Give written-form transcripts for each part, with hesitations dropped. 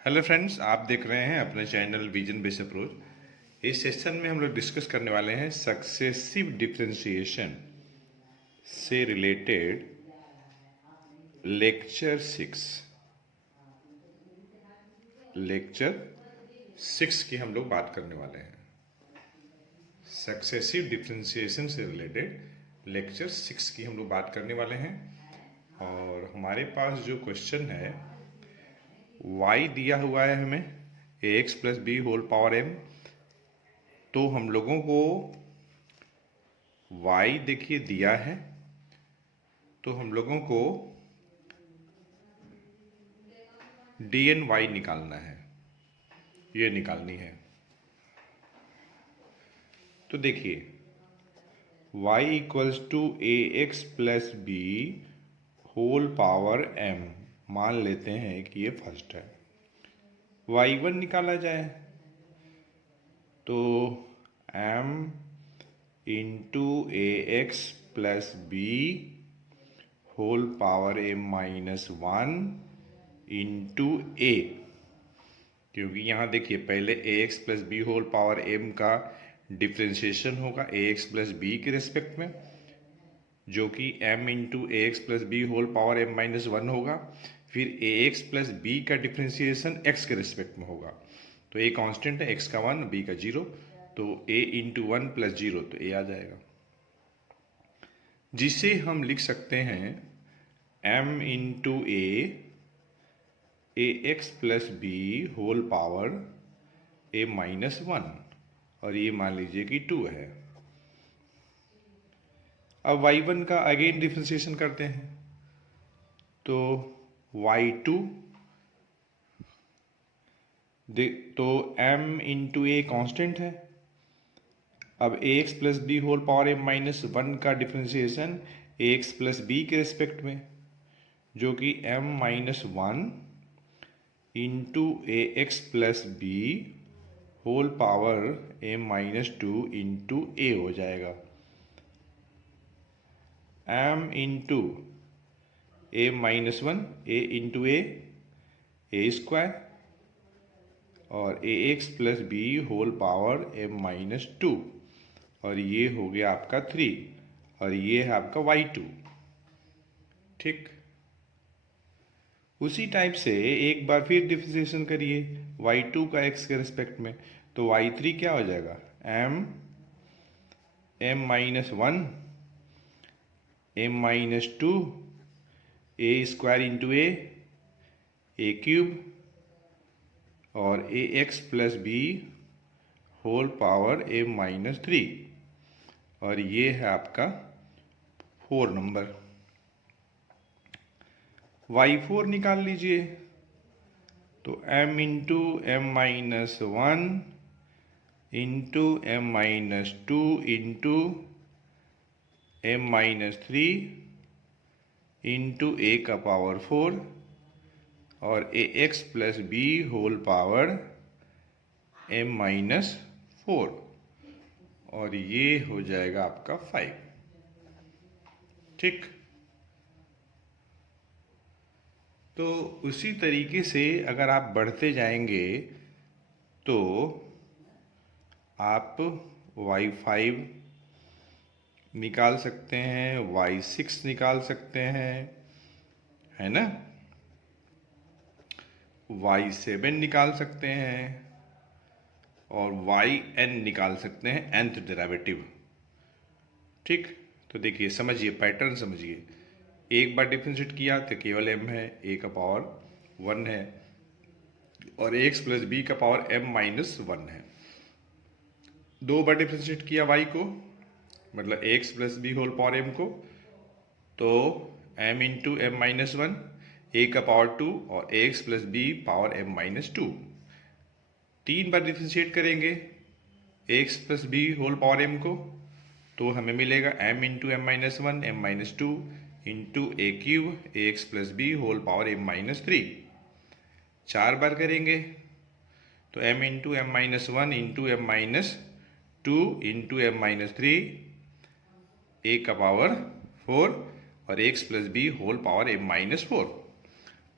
Hello friends, आप देख रहे हैं अपने चैनल विजन बेस्ड अप्रोच। इस सेशन में हम लोग डिस्कस करने वाले हैं सक्सेसिव डिफरेंशिएशन से रिलेटेड लेक्चर 6 की हम लोग बात करने वाले हैं। सक्सेसिव डिफरेंशिएशन से रिलेटेड लेक्चर 6 की हम लोग बात करने वाले हैं। और हमारे पास जो क्वेश्चन है, y दिया हुआ है हमें ax plus B whole power m। तो हम लोगों को y देखिए दिया है, तो हम लोगों को dny निकालना है, ये निकालनी है। तो देखिए y equals to A x plus B whole power m, मान लेते हैं कि ये फर्स्ट है। y1 निकाला जाए तो m into A x plus B whole power m minus 1 into a, क्योंकि यहाँ देखिए पहले a x plus B whole power m का डिफ्रेंशिएशन होगा ए एक्स प्लस बी के रेस्पेक्ट में, जो कि m इंटू ए x plus B whole power m minus 1 होगा। फिर ए एक्स प्लस बी का डिफ्रेंशिएशन x के रेस्पेक्ट में होगा। तो a कांस्टेंट है, x का 1 b का 0, तो a इंटू 1 प्लस 0 तो a आ जाएगा, जिसे हम लिख सकते हैं m into A x plus B whole power a minus 1, और ये मान लीजिए कि 2 है। अब y1 का अगेन डिफरेंशिएशन करते हैं, तो y2 तो m इंटू ए कॉन्स्टेंट है। अब a x plus B whole power m minus 1 का differentiation a x plus b के रिस्पेक्ट में, जो कि m minus 1 into A x plus B whole power m minus 2 into a हो जाएगा। m into a minus 1, a into a square, और a x plus B whole power m minus 2, और ये हो गया आपका 3, और ये है आपका y2। ठीक, उसी टाइप से एक बार फिर डिफरेंशिएशन करिए y2 का x के रिस्पेक्ट में, तो y3 क्या हो जाएगा, m minus 1 m minus 2 a square into a cube, और a x plus B whole power m minus 3, और ये है आपका 4 नंबर। y4 निकाल लीजिए, तो m into M minus 1 into M minus 2 into M minus 3 into a का power 4, और a x plus B whole power m minus 4, और ये हो जाएगा आपका 5। ठीक, तो उसी तरीके से अगर आप बढ़ते जाएंगे तो आप y5 निकाल सकते हैं, y6 निकाल सकते हैं, है ना, y7 निकाल सकते हैं, और yn निकाल सकते हैं nth डेरिवेटिव। ठीक, तो देखिए समझिए, पैटर्न समझिए। एक बार डिफरेंशिएट किया तो केवल m है, a का पावर 1 है, और ax प्लस b का पावर m माइनस 1 है। दो बार डिफरेंशिएट किया y को, मतलब ax plus B whole power m को, तो m into M minus 1, a का पावर 2, और ax plus b power m minus 2। 3 बार डिफरेंशिएट करेंगे ax plus B whole power m को, तो हमें मिलेगा m into M minus 1 m minus 2 into a cube a x plus B whole power m minus 3। 4 बार करेंगे तो m into M minus 1 into M minus 2 into M minus 3 A का power 4, और X plus B whole power m minus 4।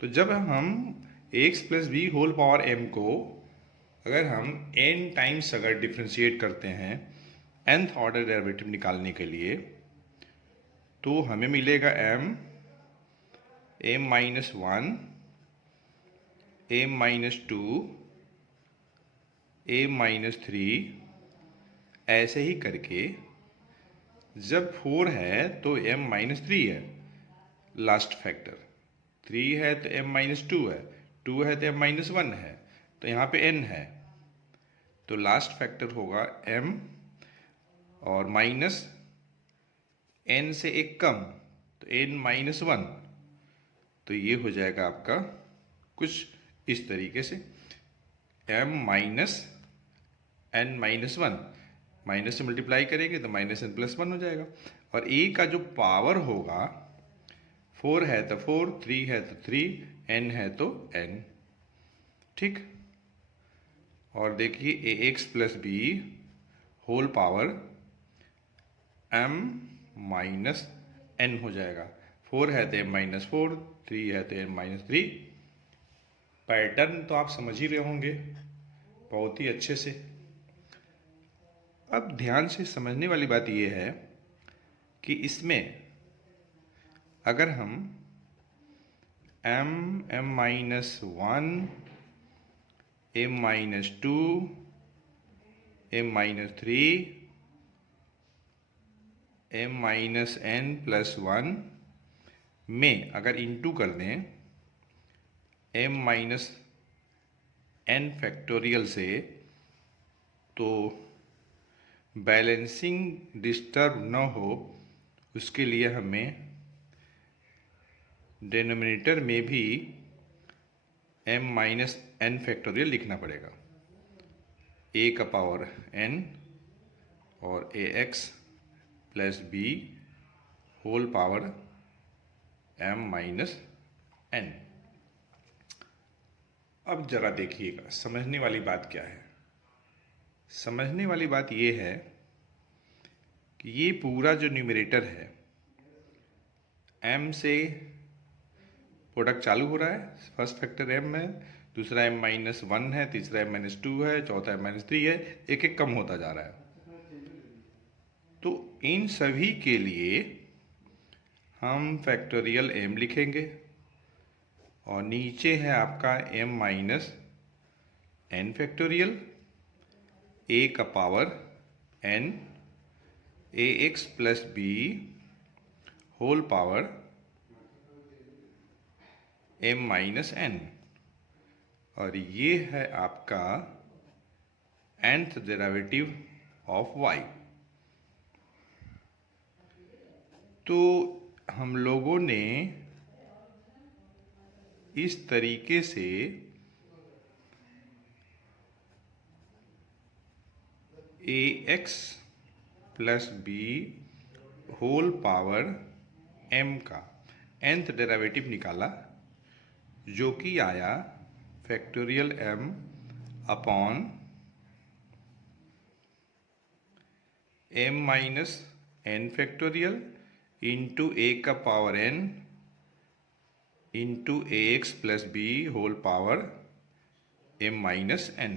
तो जब हम X plus B whole power m को अगर हम n टाइम्स अगर डिफ्रेंशिएट करते हैं nth ऑर्डर डेरिवेटिव निकालने के लिए, तो हमें मिलेगा m minus 1, m minus 2, m minus 3, ऐसे ही करके जब 4 है तो m माइनस 3 है लास्ट फैक्टर, 3 है तो m माइनस 2 है, 2 है तो m माइनस 1 है, तो यहाँ पे n है, तो लास्ट फैक्टर होगा m और माइनस n से एक कम तो n माइनस 1, तो ये हो जाएगा आपका कुछ इस तरीके से m minus n minus 1, minus से मल्टीप्लाई करेंगे तो माइनस n प्लस 1 हो जाएगा। और a का जो पावर होगा 4 है तो 4, 3 है तो 3, n है तो n। ठीक, और देखिए ax plus B whole power m minus n हो जाएगा। 4 है तो m माइनस 4, 3 है तो m माइनस 3। पैटर्न तो आप समझ ही रहे होंगे बहुत ही अच्छे से। अब ध्यान से समझने वाली बात यह है कि इसमें अगर हम m minus 1, m minus 2, m minus 3, m minus n plus 1 में अगर इंटू कर दें m माइनस n फैक्टोरियल से, तो बैलेंसिंग डिस्टर्ब न हो उसके लिए हमें डिनोमिनेटर में भी m माइनस n फैक्टोरियल लिखना पड़ेगा, a का पावर n और ax plus b whole power m minus n। अब जरा देखिएगा समझने वाली बात क्या है। समझने वाली बात ये है कि ये पूरा जो न्यूमरेटर है m से प्रोडक्ट चालू हो रहा है, फर्स्ट फैक्टर m है, दूसरा m माइनस 1 है, तीसरा m माइनस 2 है, चौथा m माइनस 3 है, एक एक कम होता जा रहा है। तो इन सभी के लिए हम फैक्टोरियल m लिखेंगे और नीचे है आपका m minus n factorial, a का power n, ax plus b whole power m minus n, और ये है आपका nth डेरिवेटिव ऑफ y। तो हम लोगों ने इस तरीके से ax plus B whole power m का nth डेरिवेटिव निकाला, जो कि आया factorial m upon m minus n factorial into a का power n into ax plus B whole power m minus n।